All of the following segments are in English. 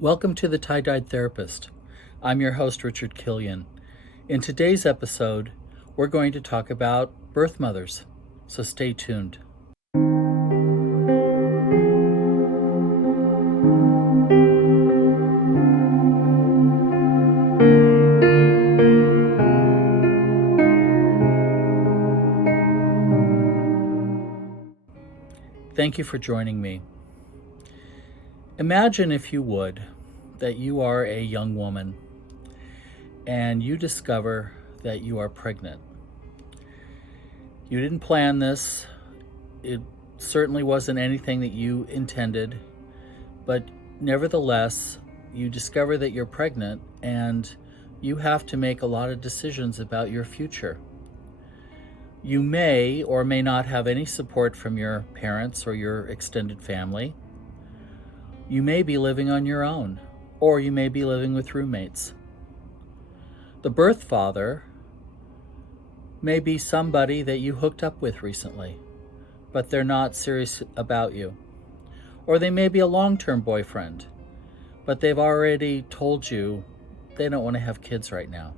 Welcome to the Tie-Dyed Therapist. I'm your host, Richard Killian. In today's episode, we're going to talk about birth mothers, so stay tuned. Thank you for joining me. Imagine, if you would, that you are a young woman and you discover that you are pregnant. You didn't plan this. It certainly wasn't anything that you intended, but nevertheless, you discover that you're pregnant and you have to make a lot of decisions about your future. You may or may not have any support from your parents or your extended family. You may be living on your own, or you may be living with roommates. The birth father may be somebody that you hooked up with recently, but they're not serious about you. Or they may be a long-term boyfriend, but they've already told you they don't want to have kids right now.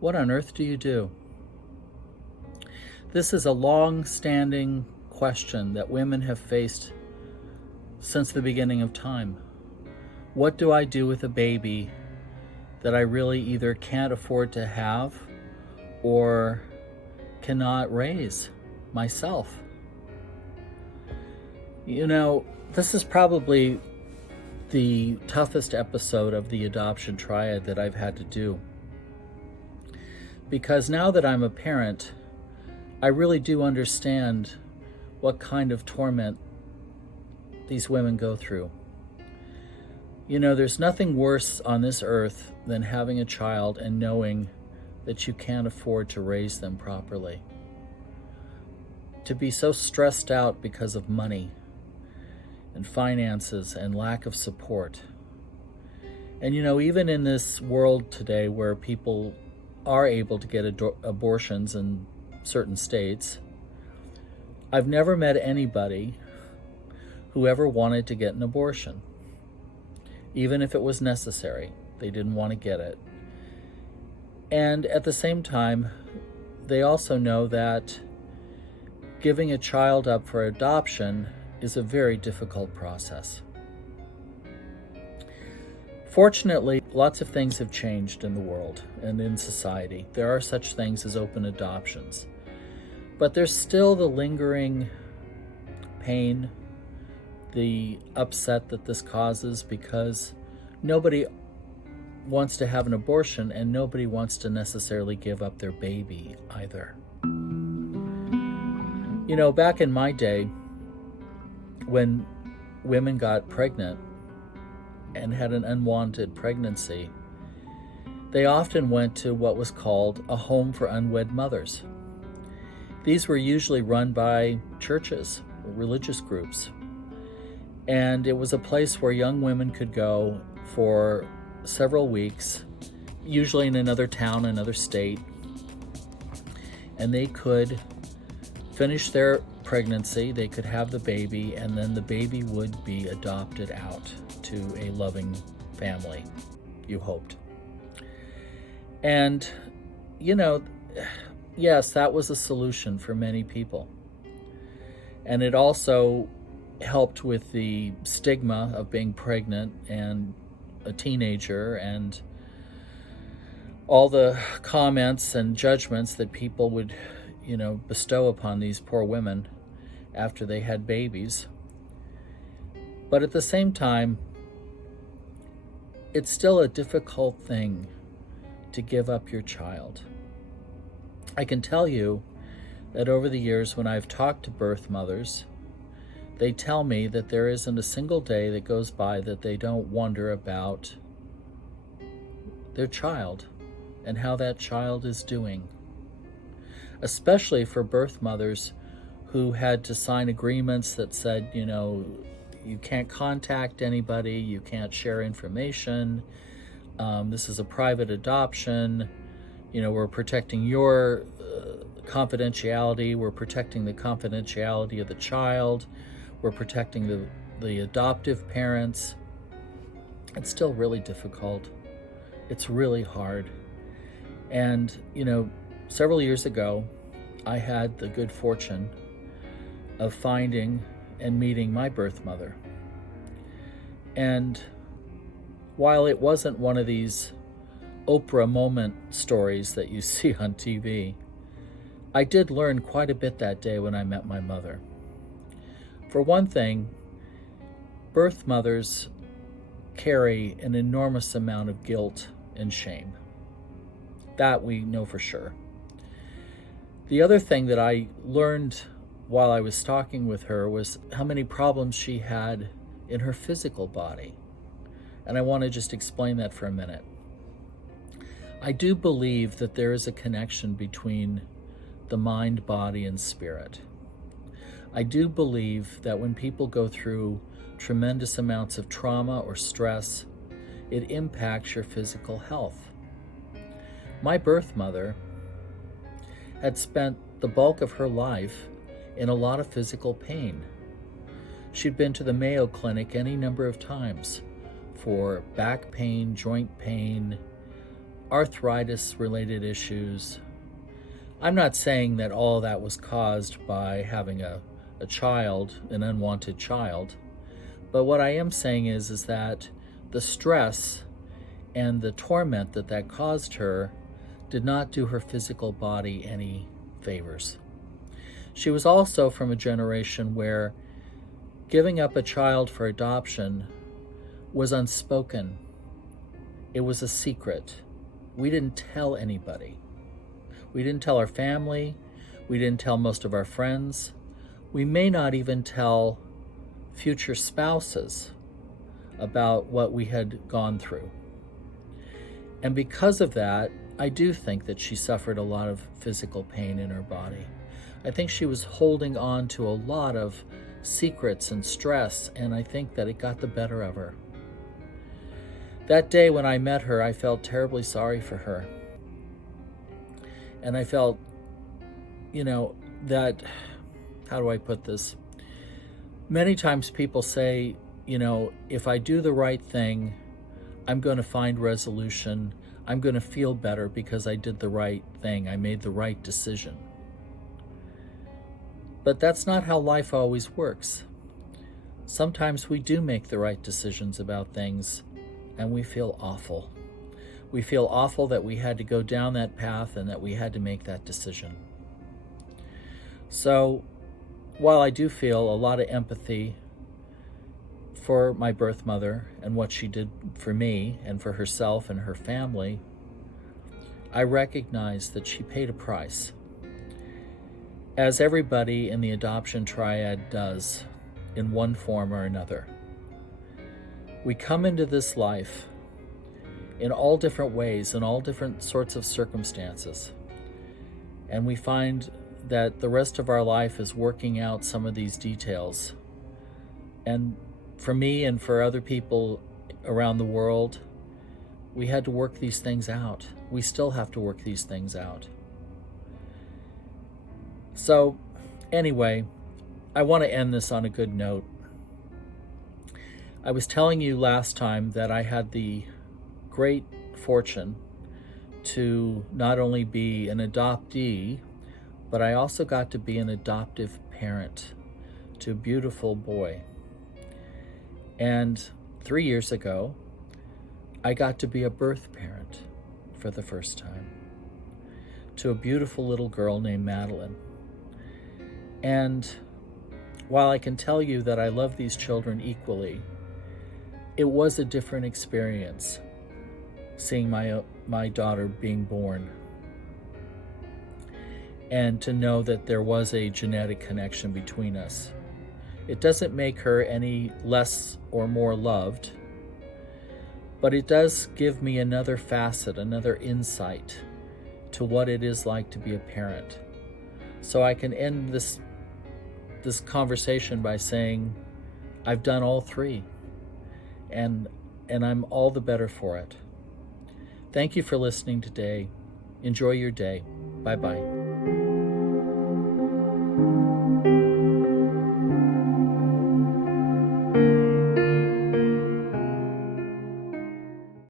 What on earth do you do? This is a long-standing question that women have faced since the beginning of time. What do I do with a baby that I really either can't afford to have or cannot raise myself? You know, this is probably the toughest episode of the adoption triad that I've had to do. Because now that I'm a parent, I really do understand what kind of torment these women go through. You know, there's nothing worse on this earth than having a child and knowing that you can't afford to raise them properly. To be so stressed out because of money and finances and lack of support. And you know, even in this world today where people are able to get abortions in certain states, I've never met anybody who ever wanted to get an abortion. Even if it was necessary, they didn't want to get it. And at the same time, they also know that giving a child up for adoption is a very difficult process. Fortunately, lots of things have changed in the world and in society. There are such things as open adoptions. But there's still the lingering pain, the upset that this causes, because nobody wants to have an abortion and nobody wants to necessarily give up their baby either. You know, back in my day, when women got pregnant and had an unwanted pregnancy, they often went to what was called a home for unwed mothers. These were usually run by churches or religious groups. And it was a place where young women could go for several weeks, usually in another town, another state, and they could finish their pregnancy, they could have the baby, and then the baby would be adopted out to a loving family, you hoped. And, you know, yes, that was a solution for many people. And it also helped with the stigma of being pregnant and a teenager and all the comments and judgments that people would, you know, bestow upon these poor women after they had babies. But at the same time, it's still a difficult thing to give up your child. I can tell you that over the years when I've talked to birth mothers, they tell me that there isn't a single day that goes by that they don't wonder about their child and how that child is doing. Especially for birth mothers who had to sign agreements that said, you know, you can't contact anybody, you can't share information, this is a private adoption, you know, we're protecting your confidentiality, we're protecting the confidentiality of the child, we're protecting the adoptive parents. It's still really difficult. It's really hard. And, several years ago, I had the good fortune of finding and meeting my birth mother. And while it wasn't one of these Oprah moment stories that you see on TV, I did learn quite a bit that day when I met my mother. For one thing, birth mothers carry an enormous amount of guilt and shame. That we know for sure. The other thing that I learned while I was talking with her was how many problems she had in her physical body. And I want to just explain that for a minute. I do believe that there is a connection between the mind, body, and spirit. I do believe that when people go through tremendous amounts of trauma or stress, it impacts your physical health. My birth mother had spent the bulk of her life in a lot of physical pain. She'd been to the Mayo Clinic any number of times for back pain, joint pain, arthritis-related issues. I'm not saying that all of that was caused by having a child, an unwanted child, but what I am saying is that the stress and the torment that caused her did not do her physical body any favors. She was also from a generation where giving up a child for adoption was unspoken. It was a secret. We didn't tell anybody. We didn't tell our family. We didn't tell most of our friends. We may not even tell future spouses about what we had gone through. And because of that, I do think that she suffered a lot of physical pain in her body. I think she was holding on to a lot of secrets and stress, and I think that it got the better of her. That day when I met her, I felt terribly sorry for her. And I felt, that, how do I put this? Many times people say, if I do the right thing, I'm going to find resolution. I'm going to feel better because I did the right thing. I made the right decision. But that's not how life always works. Sometimes we do make the right decisions about things, and we feel awful. We feel awful that we had to go down that path and that we had to make that decision. So, while I do feel a lot of empathy for my birth mother and what she did for me and for herself and her family, I recognize that she paid a price. As everybody in the adoption triad does, in one form or another. We come into this life in all different ways, in all different sorts of circumstances. And we find that the rest of our life is working out some of these details. And for me and for other people around the world, we had to work these things out. We still have to work these things out. So, anyway, I want to end this on a good note. I was telling you last time that I had the great fortune to not only be an adoptee, but I also got to be an adoptive parent to a beautiful boy. And 3 years ago, I got to be a birth parent for the first time to a beautiful little girl named Madeline. And while I can tell you that I love these children equally, it was a different experience seeing my daughter being born, and to know that there was a genetic connection between us. It doesn't make her any less or more loved, but it does give me another facet, another insight to what it is like to be a parent. So I can end this conversation by saying I've done all three, and I'm all the better for it. Thank you for listening today. Enjoy your day. Bye-bye.